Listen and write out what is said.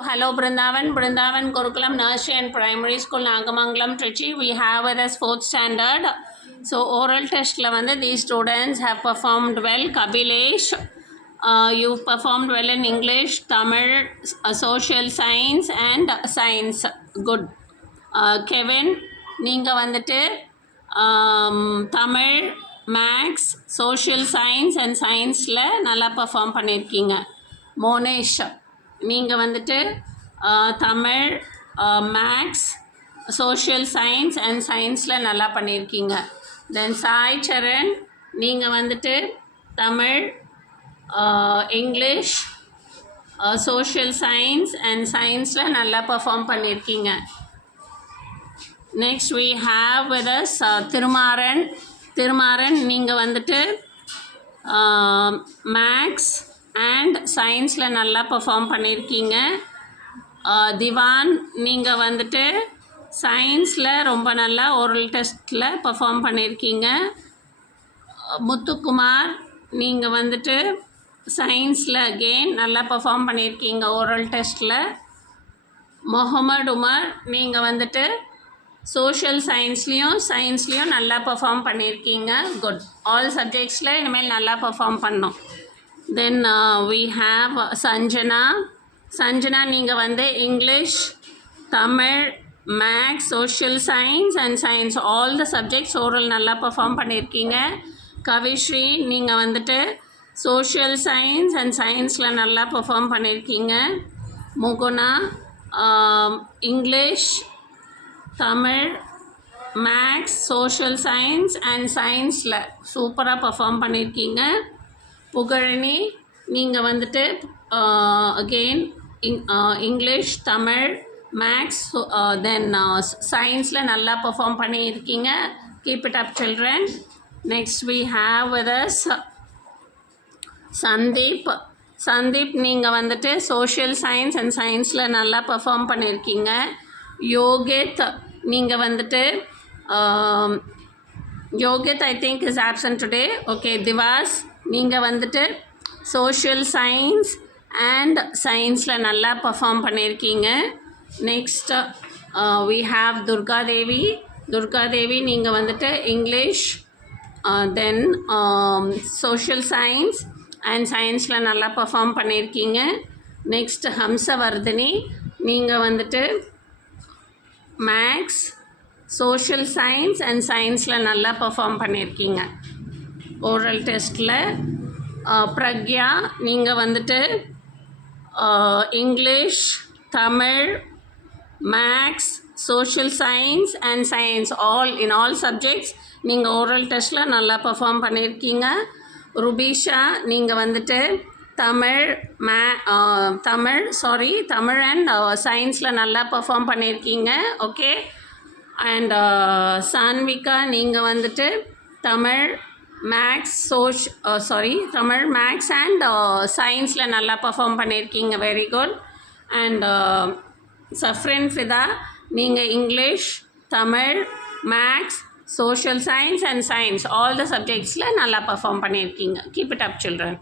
Hello Brindavan, Brindavan Gurukulam Nursery and Primary School Nagamangalam Trichy. We have with us 4th standard. So oral test lavanda these students have performed well. Kabilesh, you've performed well in English, Tamil, social science and science. Good. Kevin, நீங்க வந்துட்டு Tamil maths social science and சயின்ஸில் நல்லா perform பண்ணியிருக்கீங்க. மோனேஷ், நீங்கள் வந்துட்டு Tamil maths social science and சயின்ஸில் நல்லா பண்ணியிருக்கீங்க. தென் சாய் சரண், நீங்கள் வந்துட்டு Tamil English social science and சயின்ஸில் நல்லா பர்ஃபார்ம் பண்ணியிருக்கீங்க. Next we have with us Thirumaran, நீங்கள் வந்துட்டு மேக்ஸ் அண்ட் சயின்ஸில் நல்லா பர்ஃபார்ம் பண்ணியிருக்கீங்க. திவான், நீங்கள் வந்துட்டு சயின்ஸில் ரொம்ப நல்லா ஓரல் டெஸ்ட்டில் பர்ஃபார்ம் பண்ணியிருக்கீங்க. முத்துக்குமார், நீங்கள் வந்துட்டு சயின்ஸில் அகெயின் நல்லா பர்ஃபார்ம் பண்ணியிருக்கீங்க ஓரல் டெஸ்ட்டில். முகமது உமர், நீங்கள் வந்துட்டு சோஷியல் சயின்ஸ்லேயும் நல்லா பர்ஃபார்ம் பண்ணியிருக்கீங்க. குட். ஆல் சப்ஜெக்ட்ஸில் இனிமேல் நல்லா பர்ஃபார்ம் பண்ணோம். தென் வி ஹாவ் சஞ்சனா, நீங்கள் வந்து English, Tamil, maths, social science and science all the subjects oral நல்லா பர்ஃபார்ம் பண்ணியிருக்கீங்க. கவிஸ்ரீ, நீங்கள் வந்துட்டு சோஷியல் சயின்ஸ் அண்ட் சயின்ஸில் நல்லா பர்ஃபார்ம் பண்ணியிருக்கீங்க. Muguna, English, Tamil, maths, social science and சயின்ஸில் சூப்பராக பர்ஃபார்ம் பண்ணியிருக்கீங்க. புகழினி, நீங்கள் வந்துட்டு again English, Tamil, maths then சயின்ஸில் நல்லா பர்ஃபார்ம் பண்ணியிருக்கீங்க. Keep it up children. Next we have with us Sandeep, நீங்கள் வந்துட்டு சோஷியல் சயின்ஸ் அண்ட் சயின்ஸில் நல்லா பர்ஃபார்ம் பண்ணியிருக்கீங்க. யோகித், நீங்கள் வந்துட்டு Yogit I think is absent today. Okay. Divas, நீங்கள் வந்துட்டு சோஷியல் சயின்ஸ் அண்ட் சயின்ஸில் நல்லா பர்ஃபார்ம் பண்ணியிருக்கீங்க. நெக்ஸ்ட் வி ஹாவ் துர்காதேவி, நீங்கள் வந்துட்டு English then social science and சயின்ஸில் நல்லா பர்ஃபார்ம் பண்ணியிருக்கீங்க. நெக்ஸ்ட் ஹம்சவர்தினி, நீங்கள் வந்துட்டு மேக்ஸ், சோஷியல் சயின்ஸ் அண்ட் சயின்ஸில் நல்லா பர்ஃபார்ம் பண்ணியிருக்கீங்க ஓரல் டெஸ்ட்டில். பிரக்யா, நீங்கள் வந்துட்டு English, Tamil, maths, social science and science all subjects நீங்கள் ஓரல் டெஸ்ட்டில் நல்லா பர்ஃபார்ம் பண்ணியிருக்கீங்க. ருபீஷா, நீங்கள் வந்துட்டு தமிழ் அண்ட் சயின்ஸில் நல்லா பர்ஃபார்ம் பண்ணியிருக்கீங்க. ஓகே. அண்ட் சான்விகா, நீங்கள் வந்துட்டு தமிழ் மேக்ஸ் அண்ட் சயின்ஸில் நல்லா பர்ஃபார்ம் பண்ணியிருக்கீங்க. Very good. And Safrin Fida, நீங்கள் English, Tamil, maths, social science and science all the சப்ஜெக்ட்ஸில் நல்லா பர்ஃபார்ம் பண்ணியிருக்கீங்க. Keep it up children.